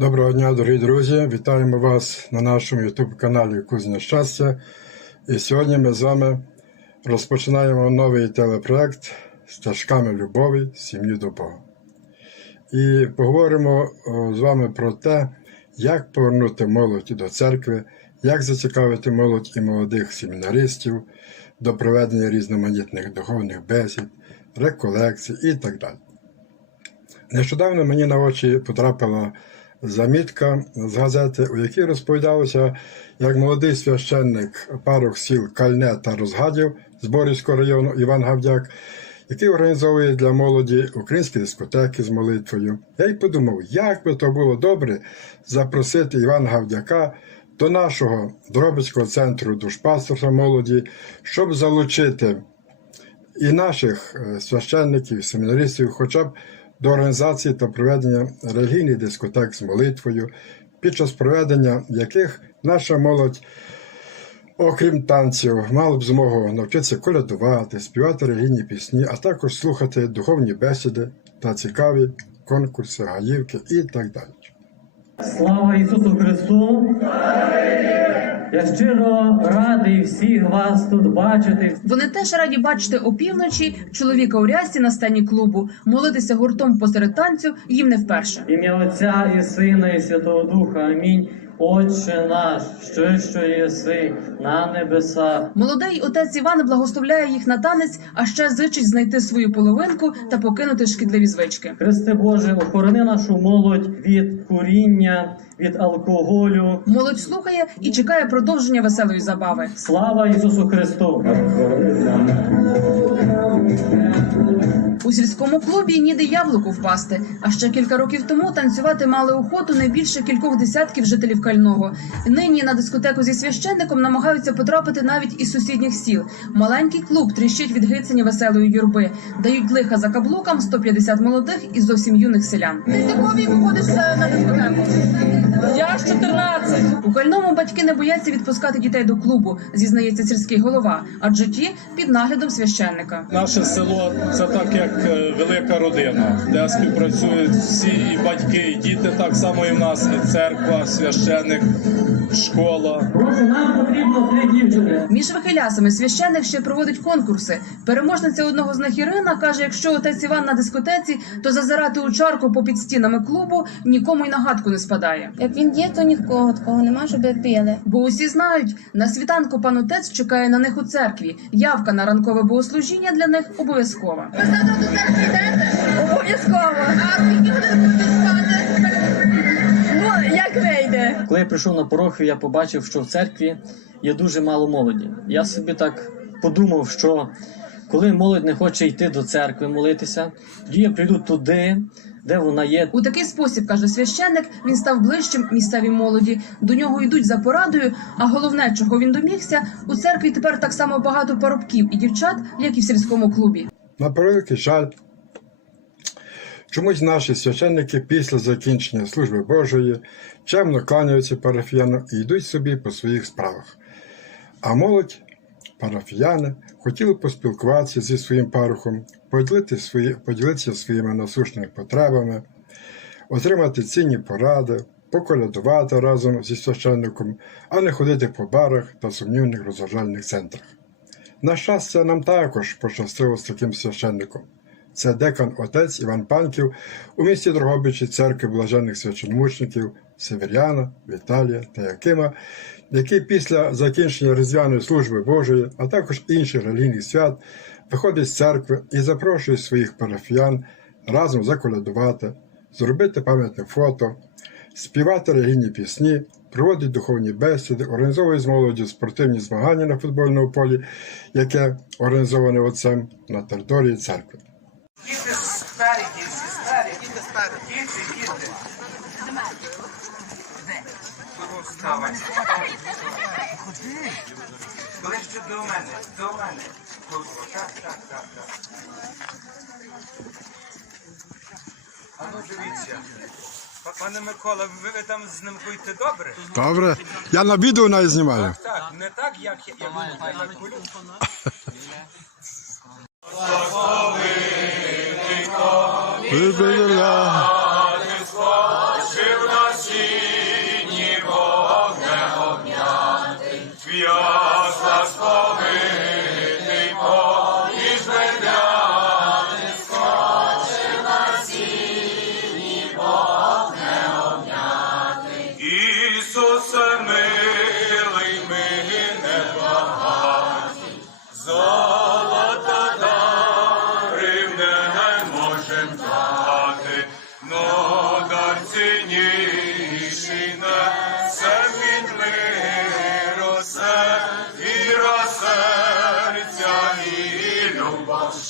Доброго дня, дорогі друзі! Вітаємо вас на нашому YouTube каналі Кузня Щастя. І сьогодні ми з вами розпочинаємо новий телепроект Стежками любові, сім'ї до Бога. І поговоримо з вами про те, як повернути молодь до церкви, як зацікавити молодь і молодих семінаристів до проведення різноманітних духовних бесід, реколекцій і так далі. Нещодавно мені на очі потрапила замітка з газети, у якій розповідалося, як молодий священник парох сіл Кальне та Розгадів з Борівського району Іван Гавдяк, який організовує для молоді українські дискотеки з молитвою. Я й подумав, як би то було добре запросити Івана Гавдяка до нашого Дробицького центру душпастерства молоді, щоб залучити і наших е, священників, семінаристів, хоча б до організації та проведення релігійних дискотек з молитвою, під час проведення яких наша молодь, окрім танців, мала б змогу навчитися колядувати, співати релігійні пісні, а також слухати духовні бесіди та цікаві конкурси, гаївки і так далі. Слава Ісусу Христу! Я щиро радий всіх вас тут бачити. Вони теж раді бачити опівночі чоловіка у рясі на сцені клубу, молитися гуртом посеред танцю їм не вперше. Ім'я Отця і Сина, і Святого Духа. Амінь. Отче наш, що що єси на небесах. Молодий отець Іван благословляє їх на танець, а ще зичить знайти свою половинку та покинути шкідливі звички. Христе Боже, охорони нашу молодь від куріння, від алкоголю. Молодь слухає і чекає продовження веселої забави. Слава Ісусу Христу! У сільському клубі ніде яблуку впасти. А ще кілька років тому танцювати мали охоту не більше кількох десятків жителів кального. Нині на дискотеку зі священником намагаються потрапити навіть із сусідніх сіл. Маленький клуб тріщить від гицення веселої юрби. Дають лиха за каблукам 150 молодих і зовсім юних селян. Ти з якого віку ходиш на дискотеку? Я ж 14. У кальному батьки не бояться відпускати дітей до клубу, зізнається сільський голова, адже ті під наглядом священника. Наше село це так як е, велика родина, де співпрацюють всі і батьки, і діти, так само і в нас, і церква, священик, школа. Нам потрібно три дівчини. Між вихилясами священник ще проводить конкурси. Переможниця одного з них Ірина каже, якщо отець Іван на дискотеці, то зазирати у чарку попід стінами клубу нікому й на гадку не спадає. Як він є, то нікого такого нема, щоб пили. Бо усі знають, на світанку пан отець чекає на них у церкві. Явка на ранкове богослужіння для них обов'язкова. Ви завтра до церкви йдете? Обов'язково. А скільки буде Коли я прийшов на порохів, я побачив, що в церкві є дуже мало молоді. Я собі так подумав, що коли молодь не хоче йти до церкви молитися, тоді я прийду туди, де вона є. У такий спосіб каже священник, він став ближчим місцевій молоді. До нього йдуть за порадою. А головне, чого він домігся, у церкві тепер так само багато парубків і дівчат, як і в сільському клубі. На превеликий жаль, чомусь наші священники після закінчення служби Божої чемно кланяються парафіянам і йдуть собі по своїх справах. А молодь, парафіяни, хотіли поспілкуватися зі своїм парухом, поділити свої, поділитися своїми насущними потребами, отримати цінні поради, поколядувати разом зі священником, а не ходити по барах та сумнівних розважальних центрах. На щастя, нам також пощастило з таким священником. Це декан отець Іван Панків у місті Дрогобичі церкви блаженних священмучників Северяна, Віталія та Якима, який після закінчення Різдвяної служби Божої, а також інших релігійних свят, виходить з церкви і запрошує своїх парафіян разом заколядувати, зробити пам'ятне фото, співати релігійні пісні, проводить духовні бесіди, організовує з молоддю спортивні змагання на футбольному полі, яке організоване отцем на території церкви. Діти спереді, всі спереді. Діти спереді. Діти, діти. Вставай. Ближче до мене, до мене. Так, так, так, так. А ну дивіться. Пане Микола, ви, ви там з ним будете добре? Добре, я на відео навіть знімаю. Так, так, не так, як я, як я так ブーブー。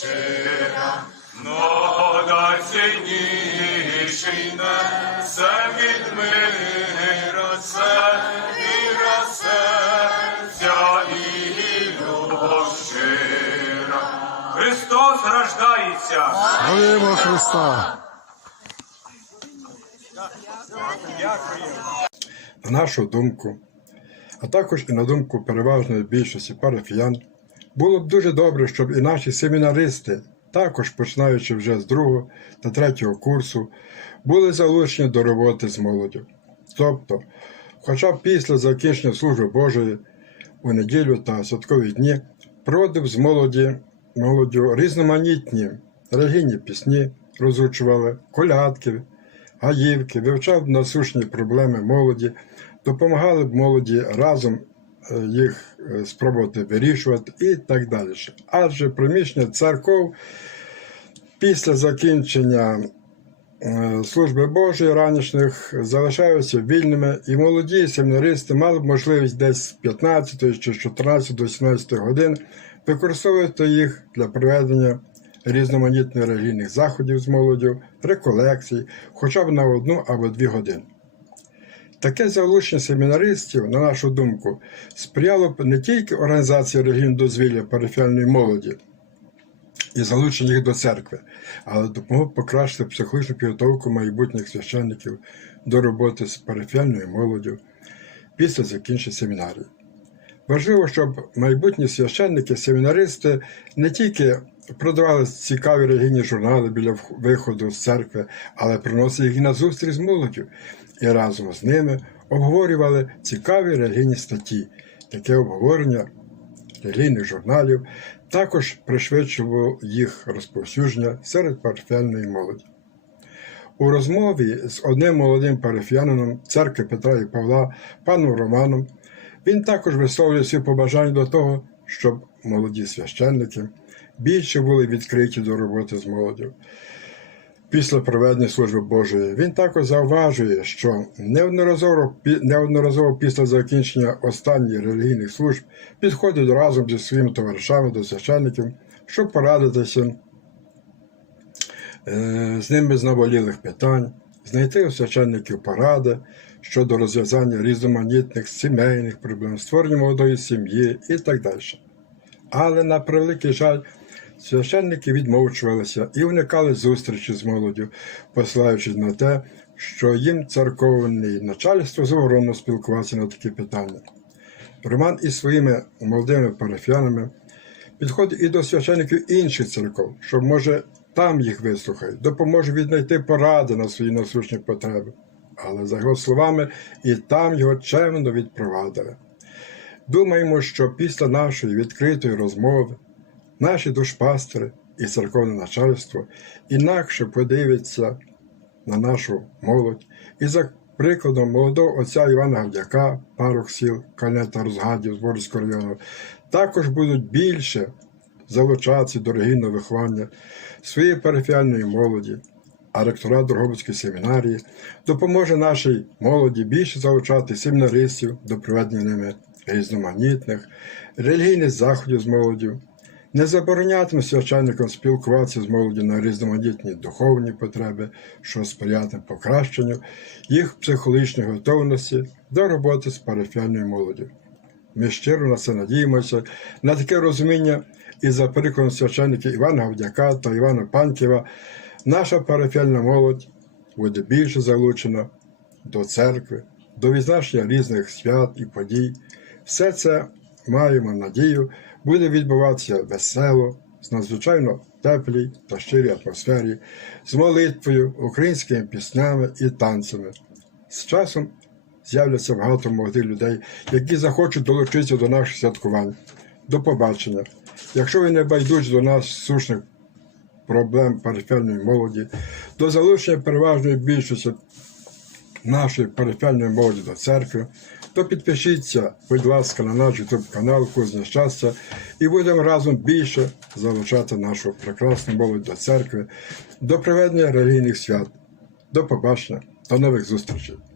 Щира. Много цінніший несе від миру се, віра серця і любов щира. Христос рождається! Славімо Христа! На нашу думку, а також і на думку переважної більшості парафіян, було б дуже добре, щоб і наші семінаристи, також починаючи вже з другого та третього курсу, були залучені до роботи з молоддю. Тобто, хоча б після закінчення служби Божої у неділю та святкові дні проводив з молоді, молоддю різноманітні релігійні пісні, розучували колядки, гаївки, вивчав насущні проблеми молоді, допомагали б молоді разом їх е, спробувати вирішувати і так далі. Адже приміщення церков після закінчення е, служби Божої ранішніх залишаються вільними, і молоді семінаристи мали б можливість десь з 15 чи з 14 до 17 годин використовувати їх для проведення різноманітних релігійних заходів з молоддю, реколекцій, хоча б на одну або дві години. Таке залучення семінаристів, на нашу думку, сприяло б не тільки організації релігійного дозвілля парафіальної молоді і залучення їх до церкви, але допомогло б покращити психологічну підготовку майбутніх священників до роботи з парафіальною молоддю після закінчення семінарії. Важливо, щоб майбутні священники, семінаристи не тільки продавали цікаві релігійні журнали біля виходу з церкви, але приносили їх на зустріч з молоддю і разом з ними обговорювали цікаві релігійні статті. Таке обговорення релігійних журналів також пришвидшувало їх розповсюдження серед парафіальної молоді. У розмові з одним молодим парафіянином церкви Петра і Павла, паном Романом, він також висловлює свої побажання до того, щоб молоді священники більше були відкриті до роботи з молоддю. Після проведення служби Божої він також зауважує, що неодноразово, неодноразово після закінчення останніх релігійних служб підходить разом зі своїми товаришами до священників, щоб порадитися е, з ними з наболілих питань, знайти у священників поради щодо розв'язання різноманітних сімейних проблем, створення молодої сім'ї і так далі. Але на превеликий жаль, священники відмовчувалися і уникали зустрічі з молоддю, посилаючись на те, що їм церковне начальство заборонено спілкуватися на такі питання. Роман із своїми молодими парафіянами підходить і до священиків інших церков, що може там їх вислухають, допоможе віднайти поради на свої насущні потреби. Але, за його словами, і там його чемно відпровадили. Думаємо, що після нашої відкритої розмови наші душпастери і церковне начальство інакше подивляться на нашу молодь. І за прикладом молодого отця Івана Гавдяка, парох сіл Калета Розгадів Зборівського району, також будуть більше залучатися до релігійного виховання своєї парафіальної молоді, а ректорат Дрогобицької семінарії допоможе нашій молоді більше залучати семінаристів до проведення ними різноманітних релігійних заходів з молоддю, не заборонятиме священникам спілкуватися з молоді на різноманітні духовні потреби, що сприятиме покращенню їх психологічної готовності до роботи з парафіальною молоддю. Ми щиро на це надіємося, на таке розуміння і за прикладом священників Івана Гавдяка та Івана Панківа, наша парафіальна молодь буде більше залучена до церкви, до відзначення різних свят і подій. Все це маємо надію, буде відбуватися весело, з надзвичайно теплій та щирій атмосфері, з молитвою, українськими піснями і танцями. З часом з'являться багато молодих людей, які захочуть долучитися до наших святкувань. До побачення. Якщо ви не байдужі до нас сушних проблем периферної молоді, до залучення переважної більшості нашої периферної молоді до церкви, то підпишіться, будь ласка, на наш YouTube канал Кузня Щастя і будемо разом більше залучати нашу прекрасну молодь до церкви, до проведення релігійних свят. До побачення. До нових зустрічей!